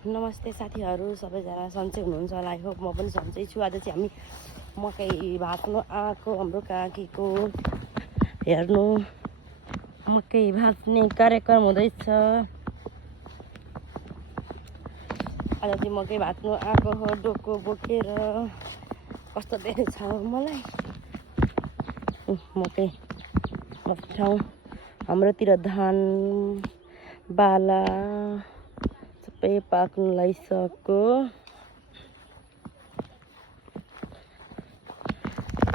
नमस्ते साथीहरू, सबैजना सन्चै हुनुहुन्छ होला। आई होप म पनि सन्चै छु। आज चाहिँ हामी मकै भाँच्नु आएको हाम्रो काकीको हेर्नु मकै भाँच्ने कार्यक्रम हुँदैछ। आज चाहिँ मकै भाँच्नु आएको हो डोको बोकेर। कस्तो देखेछ मलाई मकै ठाउँ हाम्रोतिर धान बाला सबै पाक्नु लागिसक्यो।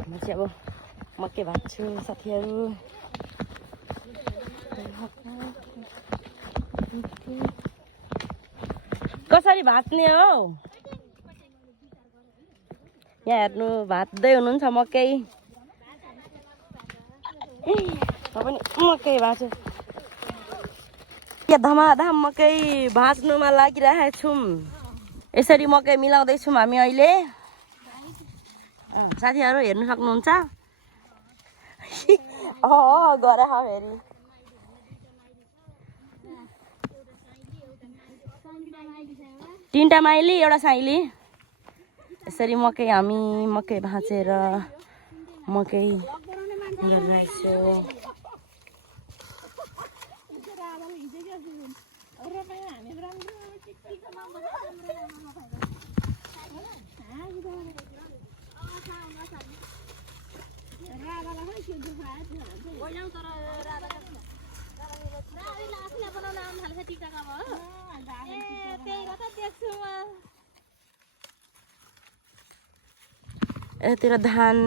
म चाहिँ अब मकै भाँच्छु साथीहरू। कसरी भाँच्ने हो यहाँ हेर्नु, भाँच्दै हुनुहुन्छ मकै। म पनि मकै भाँच्छु। यहाँ धमाधम मकै भाँच्नुमा लागिरहेको छौँ। यसरी मकै मिलाउँदैछौँ हामी अहिले। साथीहरू हेर्नु सक्नुहुन्छ। गर फेरि तीनटा माइली एउटा साइली। यसरी मकै हामी मकै भाँचेर मकै बनाइछौँ। यतातिर धान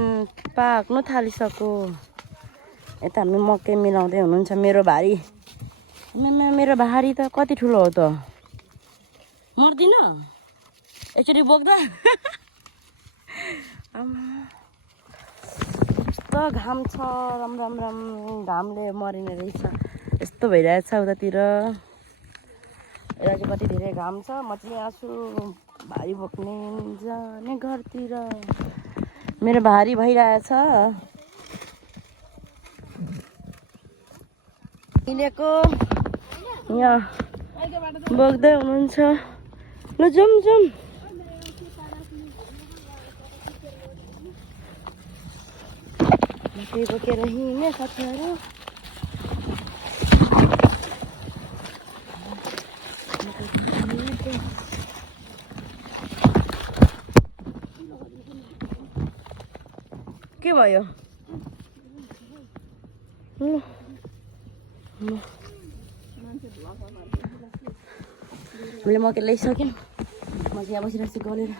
पाक्नु थालिसक्यो। यता हामी मकै मिलाउँदै हुनुहुन्छ। मेरो भारी मेरो भारी त कति ठुलो हो त, मर्दिन यसरी बोक्दा। यस्तो घाम छ, राम राम राम, घामले मरिने रहेछ। यस्तो भइरहेछ उतातिर। यहाँ चाहिँ कति धेरै घाम छ। म चाहिँ यहाँ छु भारी बोक्ने जाने घरतिर। मेरो भारी भइरहेछ। मिलेको यहाँ बोक्दै हुनुहुन्छ। ल जाउँ जाउँ। मकै बोकेर हिँड्ने साथीहरू। के भयो? हामीले मकै ल्याइसक्यौँ। म चाहिँ यहाँ बसिरहेको छु गलेर।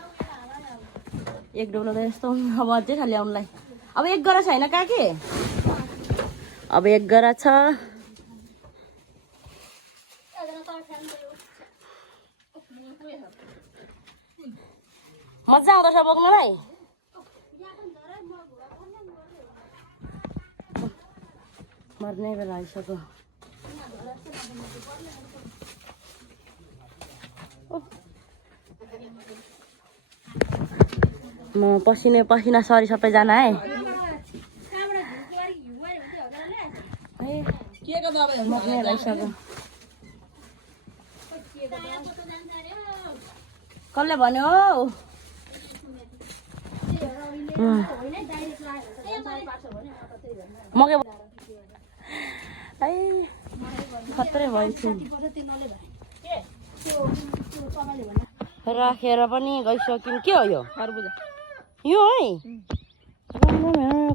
एक डोलो त यस्तो अब अझै छ ल्याउनुलाई। अब एक गरा छैन काकी, अब एक गरा छ। मजा आउँदछ बोक्नलाई। मर्ने बेला आइसक्यो। म पसिनै पसिना सरी सबैजना है। मर्ने बेला आइसक्यो। कसले भन्यो हौ? मकै खत्रै भएछु। राखेर पनि गइसक्यौँ। के हो यो? खरबुजा। यो है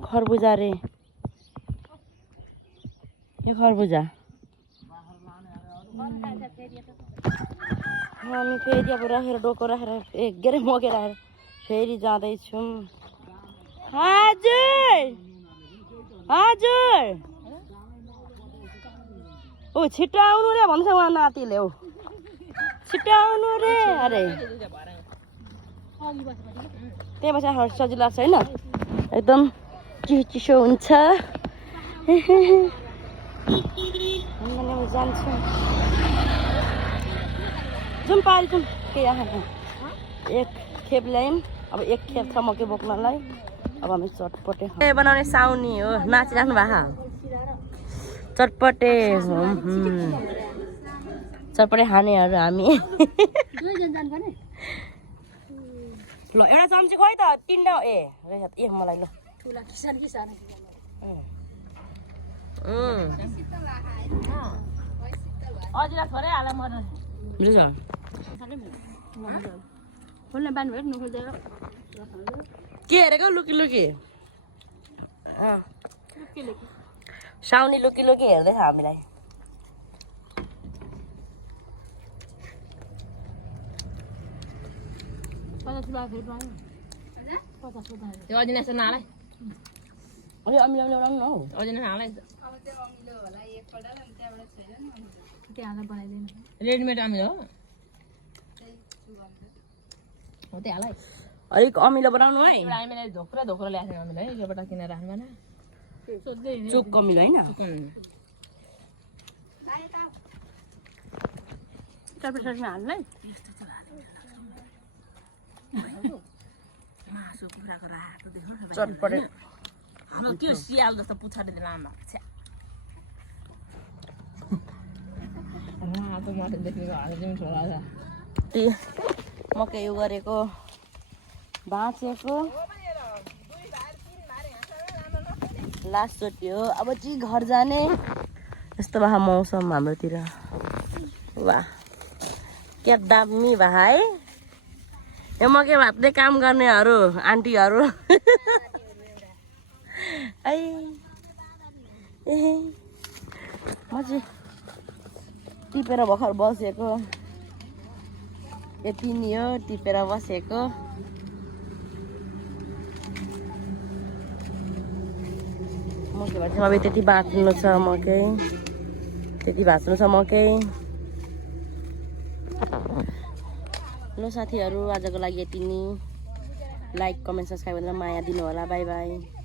खरबुजा रे, यो खरबुजा। हामी फेरि अब राखेर डोको राखेर के अरे मकै राखेर फेरि जाँदैछौँ। हजुर हजुर, ओ छिटो आउनु रे भन्छ उहाँ नातिले। हो छिटो आउनु रे अरे। त्यही बसेर सजिलो लाग्छ होइन, एकदम चिसो हुन्छ। जान्छु जाउँ पारि जाउँ। केही आएन, एक खेप ल्यायौँ। अब एक खेप छ मकै बोक्नलाई। अब हामी चटपटे बनाउने साउनी हो। नाचिराख्नु भएको चटपटे चटपटे खानेहरू हामी ल एउटा चम्ची खोइ त तिनवटा ए रहेछ ए मलाई ल के हेरेको लुकी लुकी साउनी लुकी लुकी हेर्दैछ हामीलाई त्यो अजिना चाहिँ नालाई अलि अमिलो अमिलो बनाउनु हौ अजिना नालाई रेडमेड अमिलो हो हो त्यहाँलाई अलिक अमिलो बनाउनु है हामीले धोक्रो धोक्रो ल्याएको थियौँ हामीले है योबाट किनेर राख्नु भएन चुक अमिलो होइन चटपटी हाल्नु मासु कुखुराको रातो देख्नु चटपटे हाम्रो त्यो सियाल जस्तो पुछारी लामो रातो मटन देखेको हाल चाहिँ छोरा छ मकै यो गरेको बाँचेको लास्टचोटि हो अब चाहिँ घर जाने यस्तो भए मौसम हाम्रोतिर वाह क्या दामी भए है यो मकै भाप्ने काम गर्नेहरू आन्टीहरू है ए म चाहिँ टिपेर भर्खर बसेको यति नि हो टिपेर बसेको मकै भाँच्नु अब त्यति बाँच्नु छ मकै त्यति भाँच्नु छ मकै ल साथीहरू आजको लागि यति नि लाइक कमेन्ट सब्सक्राइब गरेर माया दिनु होला बाई बाई